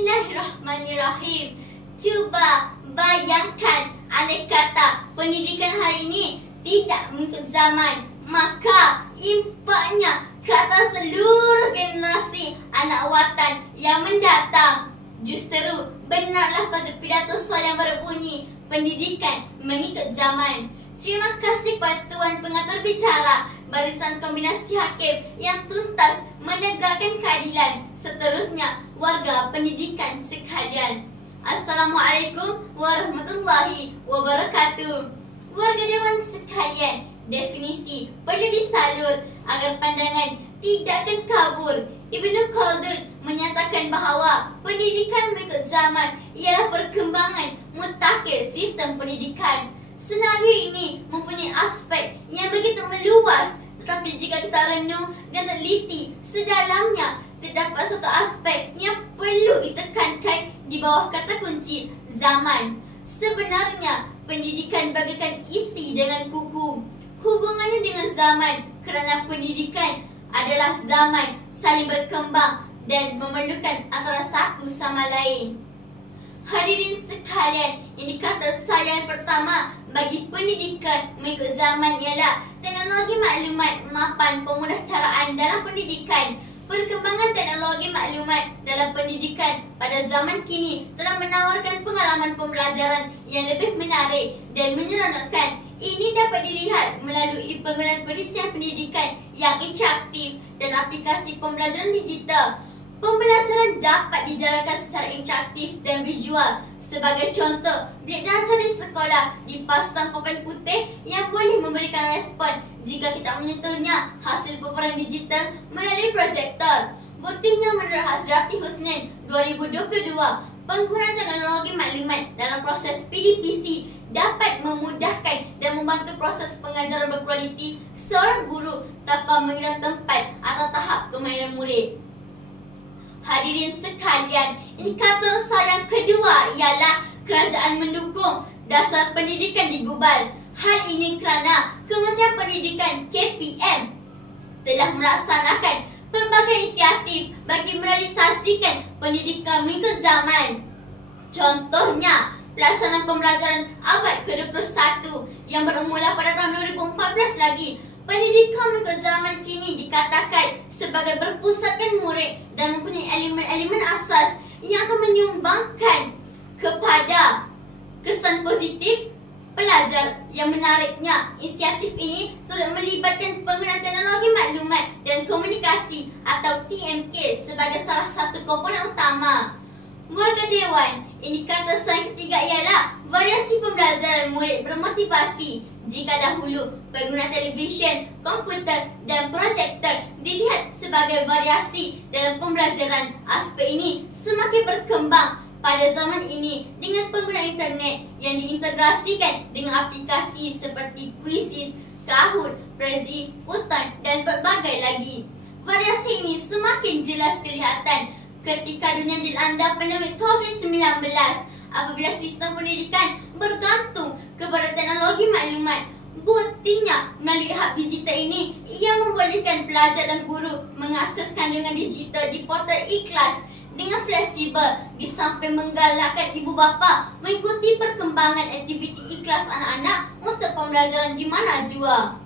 Bismillahirrahmanirrahim. Cuba bayangkan andai kata pendidikan hari ini tidak mengikut zaman, maka impaknya ke atas seluruh generasi anak watan yang mendatang. Justeru benarlah tajuk pidato saya yang berbunyi pendidikan mengikut zaman. Terima kasih kepada Tuan Pengatur Bicara, barisan kombinasi hakim yang tuntas menegakkan keadilan. Seterusnya, warga pendidikan sekalian. Assalamualaikum warahmatullahi wabarakatuh. Warga Dewan sekalian, definisi perlu disalur agar pandangan tidak akan kabur. Ibnu Khaldun menyatakan bahawa pendidikan mengikut zaman ialah perkembangan mutakhir sistem pendidikan. Senario ini mempunyai aspek yang begitu meluas, tetapi jika kita renung dan teliti sedalamnya, terdapat satu aspek yang perlu ditekankan di bawah kata kunci zaman. Sebenarnya, pendidikan bagaikan isi dengan kuku. Hubungannya dengan zaman kerana pendidikan adalah zaman saling berkembang dan memerlukan antara satu sama lain. Hadirin sekalian, indikator saya yang pertama bagi pendidikan mengikut zaman ialah teknologi maklumat mapan pemudahcaraan dalam pendidikan. Perkembangan teknologi maklumat dalam pendidikan pada zaman kini telah menawarkan pengalaman pembelajaran yang lebih menarik dan menyeronokkan. Ini dapat dilihat melalui penggunaan perisian pendidikan yang interaktif dan aplikasi pembelajaran digital. Pembelajaran dapat dijalankan secara interaktif dan visual. Sebagai contoh, darjah di sekolah dipasang papan putih yang boleh memberikan respon jika kita menyentuhnya hasil paparan digital melalui projektor. Buktinya menurut Hazrati Husnin 2022, penggunaan teknologi maklumat dalam proses PDPC dapat memudahkan dan membantu proses pengajaran berkualiti seorang guru tanpa mengira tempat atau tahap kemahiran murid. Hadirin sekalian, indikator saya yang kedua ialah kerajaan mendukung dasar pendidikan digubal. Hal ini kerana Kementerian Pendidikan KPM telah melaksanakan pelbagai inisiatif bagi merealisasikan pendidikan mengikut zaman. Contohnya, pelaksanaan pembelajaran abad ke-21 yang bermula pada tahun 2014 lagi. Pendidikan mengikut zaman kini dikatakan sebagai berpusatkan murid dan mempunyai elemen-elemen asas yang akan menyumbangkan kepada kesan positif pelajar. Yang menariknya, inisiatif ini turut melibatkan penggunaan teknologi maklumat dan komunikasi atau TMK sebagai salah satu komponen utama. Warga Dewan, indikator saya ketiga ialah variasi pembelajaran murid bermotivasi. Jika dahulu penggunaan televisyen, komputer dan projektor dilihat sebagai variasi dalam pembelajaran, aspek ini semakin berkembang pada zaman ini dengan penggunaan internet yang diintegrasikan dengan aplikasi seperti Quizizz, Kahoot, Prezi, Putan dan pelbagai lagi. Variasi ini semakin jelas kelihatan ketika dunia dilanda pandemik COVID-19 apabila sistem pendidikan bergantung kepada teknologi maklumat. Buktinya, melalui hub digital ini, ia membolehkan pelajar dan guru mengakses kandungan digital di portal iKelas dengan fleksibel, di samping menggalakkan ibu bapa mengikuti perkembangan aktiviti iKelas anak-anak untuk pembelajaran di mana jua.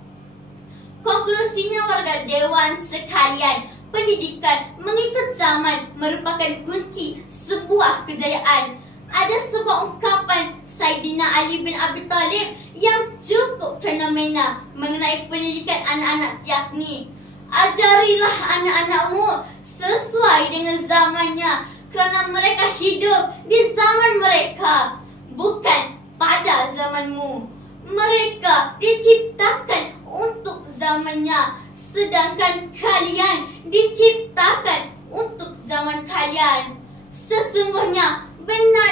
Konklusinya warga Dewan sekalian, pendidikan mengikut zaman merupakan kunci sebuah kejayaan. Ada sebuah ungkapan Saidina Ali bin Abi Talib yang cukup fenomena mengenai pendidikan anak-anak, yakni ajarilah anak-anakmu sesuai dengan zamannya kerana mereka hidup di zaman mereka, bukan pada zamanmu. Mereka diciptakan untuk zamannya, sedangkan kalian diciptakan untuk zaman kalian. Sesungguhnya benar